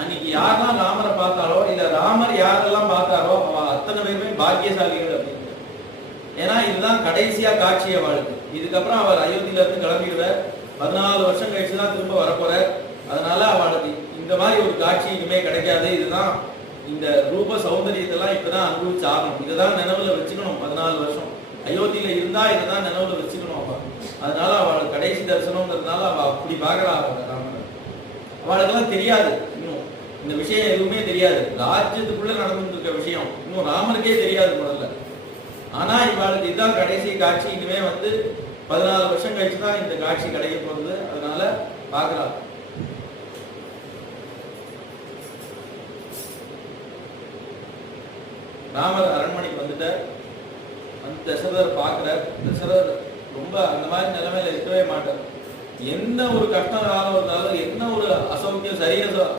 அன்னைக்கு யாரெல்லாம் ராமரை பார்த்தாரோ இல்ல ராமர் யாரெல்லாம் பார்த்தாரோ அவ அத்தனை பேருமே பாக்கியசாலிகள் அப்படின்னு. ஏன்னா இதுதான் கடைசியா காட்சி அவளுக்கு. இதுக்கப்புறம் அவர் அயோத்தியில இருந்து கிளம்பிடுவார். 14 வருஷம் கழிச்சுதான் திரும்ப வரப்போற. அதனால அவளுக்கு இந்த மாதிரி ஒரு காட்சி இனிமே கிடைக்காது. இதுதான் இந்த ரூப சௌந்தரியத்தெல்லாம் இப்பதான் அனுபவிச்சு ஆகணும். இதைதான் நினைவுல வச்சுக்கணும். 14 வருஷம் அயோத்தியில இருந்தா இதைதான் நினைவுல வச்சுக்கணும் அவ. அதனால அவள் கடைசி தரிசனம்ங்கிறதுனால அவ அப்படி பாக்குறா ராமர். அவளுக்கெல்லாம் தெரியாது, இன்னும் இந்த விஷயம் எதுவுமே தெரியாது. ராஜ்யத்துக்குள்ள நடந்துட்டு இருக்க விஷயம் இன்னும் ராமருக்கே தெரியாது முதல்ல. ஆனா இவளுக்கு இதுதான் கடைசி காட்சி. இனிமே 14 வருஷம் கழிச்சுதான் இந்த காட்சி கிடைக்க போகுது. அதனால பாக்குறா. ராமர் அரண்மனைக்கு வந்துட்டார். தசரதர் பார்க்கிறார். தசரதர் ரொம்ப அந்த மாதிரி நிலைமையில இருக்கவே மாட்டார். என்ன ஒரு கஷ்டம் காலம் இருந்தாலும், என்ன ஒரு அசௌக்கியம், சரிய